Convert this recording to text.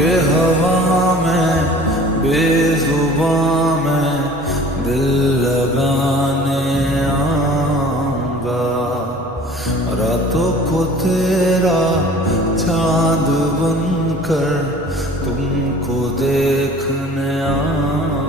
के हवा में बेजुबां में दिल लगाने आऊंगा। रातों को तेरा चांद बनकर तुमको देखने आऊंगा।